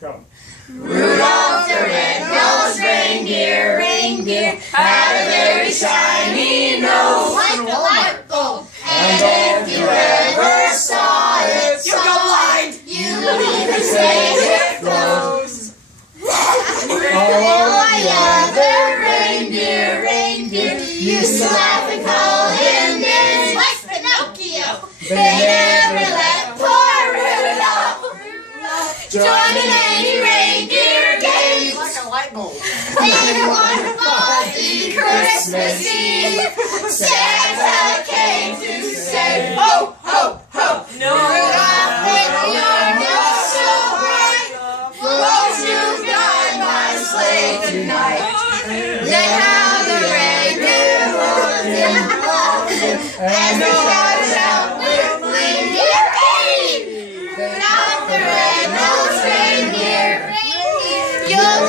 Go. Rudolph the red-nosed reindeer, had a very shiny nose, like a light bulb. And if you ever saw it, you'd go blind. You believe it stays it closed. All the other reindeer used to laugh and call him names like Pinocchio. They never let poor Rudolph join in any reindeer games. Like a light bulb. Later one foggy Christmas Eve, Santa came to say, ho, ho, ho. No. Rudolph, with your nose so bright, won't you guide my sleigh tonight? Then how the reindeer loved him, as the stars out with glee. Yippee! Rudolph the red-nosed reindeer, you'll